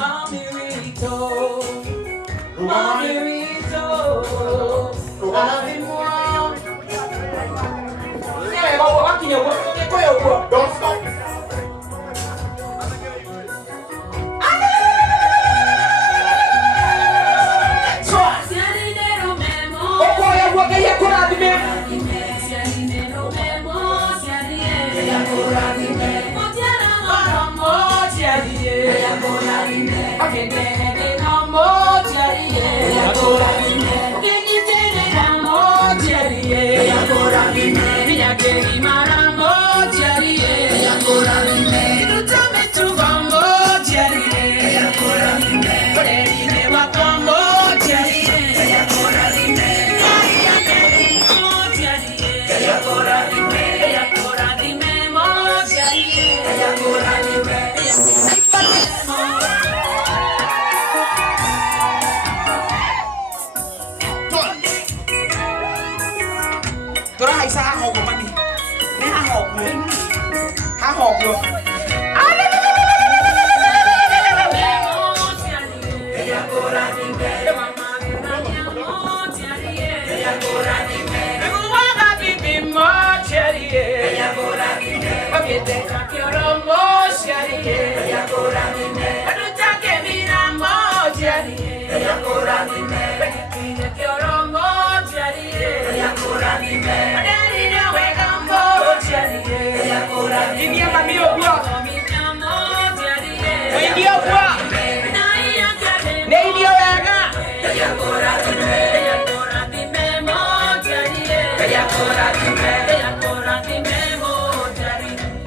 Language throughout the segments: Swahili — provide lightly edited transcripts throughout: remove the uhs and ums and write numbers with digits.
Mamirito, Mamirito, Mamirito. Don't stop.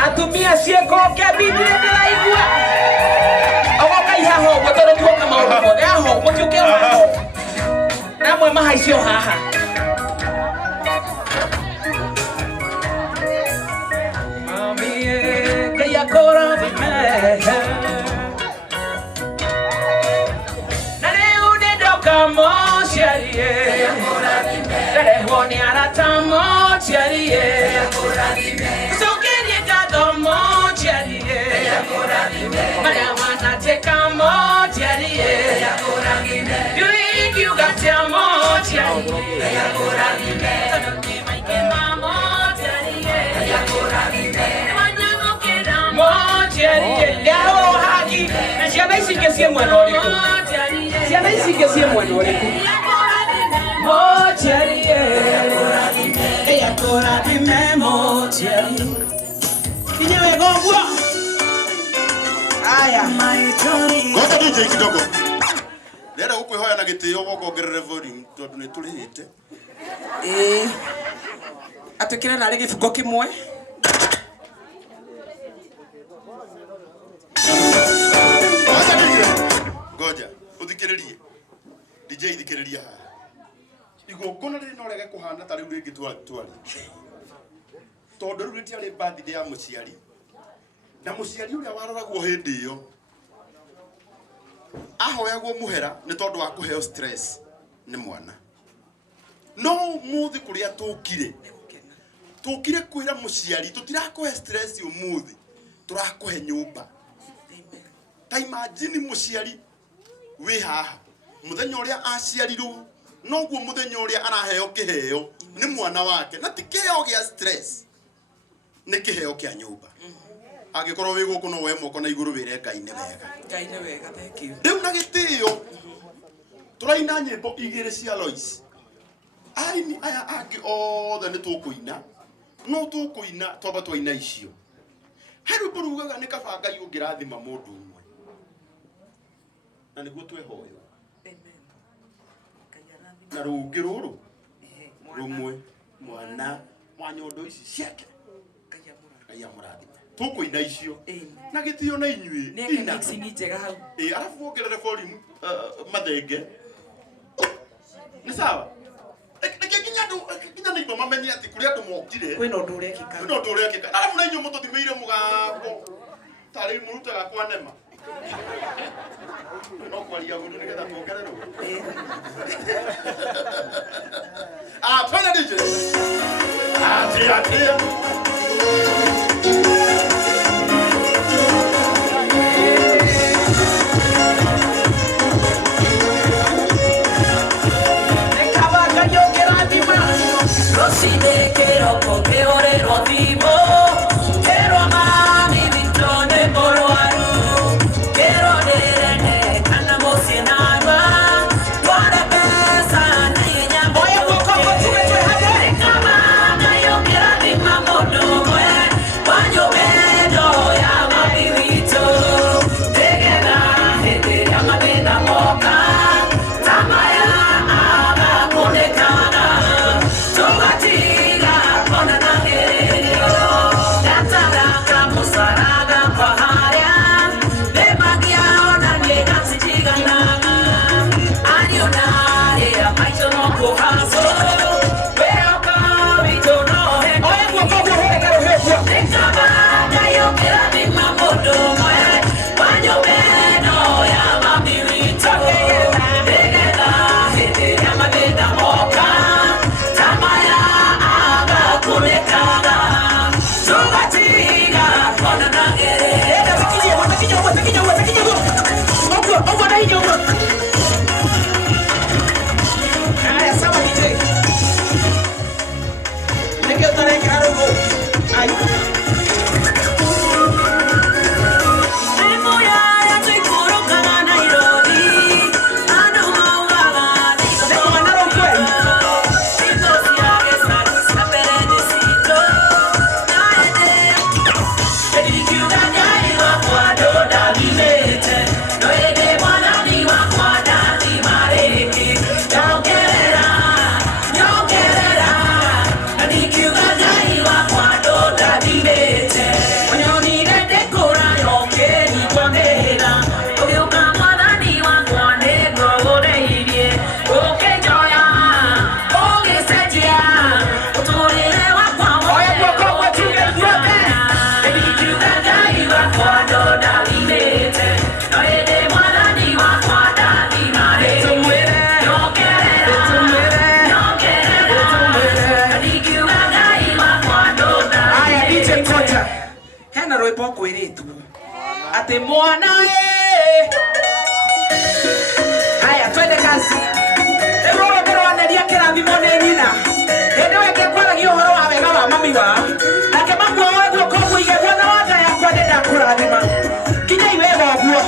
Atumia sieko ke Biblia de la igua. Ogoka ihaho gotoro tuoka maungo. Eho motuke haho. Na mwe mahaicio haha. Mami ke yakora bime. Na leo de doka mo sharie. Yakora bime. Dere honi arata mo sharie. Yakora bime. Ngoja DJ kidogo. Lera huko hoya na gitio goko gerere volume tondu ni tulihite. Atukira na rigi fuko kimwe. Ngoja uthikiririe. DJ thikiriria haha. Igongona riri no rege kuhana ta riu ringi twari. Tondu riu ritiari birthday ya muciari. Na muciari uria waroragwo hindi iyo ahoyagwo muhera ni tondu wa kuheo stress ni mwana no muthi kuria tukire kwira muciari tutirakuhe stress umuthi turakuhe nyumba ta imagine muciari wi haha muthenya uria aciarirwo noguo muthenya uria araheo kiheo ni mwana wake na ti kiheo gia stress ni kiheo kia nyumba agikorwo wi guku no we moko na iguru wire Ngai ni wega thank you riu na gitio turaina nyimbo igiri cia Loise aini aya angi othe ni tukuina no tukuina twamba twaina icio heru burugaga ni kaba Ngai ungirathima mundu umwe na niguo twehoyo amen na rungi ruru rumwe mwana mwanyondo ici ciake Ngai amurathime tukuina icio na gitio na inyui ina mixing njega hau arafu ongerere volume mathenge ni sawa kinya ndio mamenye ati kuri andu mokire kwina undu urekika arafu na inyo mututhimeire mugambo tari murutaga kwa nema no kwaria gundu nigetha tuongererwo twende DJ atia kwiritwo ati mwana haya twende kazi ero rogero aneria kirathimo ne nyina ende weke kwaragia uhoro wa wega wa mami wa nake maguo waguo koguo ige mwana wa nda yakwa ndenda kurathima kinya iwega ũguo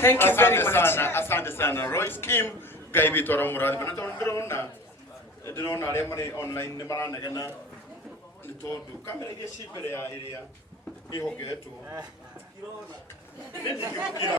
Thank you very much. Asante sana. Loise Kim, kaibi tora muradi. Bana ndona ale mari online ne bana kana nitondo kamera ye shibere ya area ihogeto.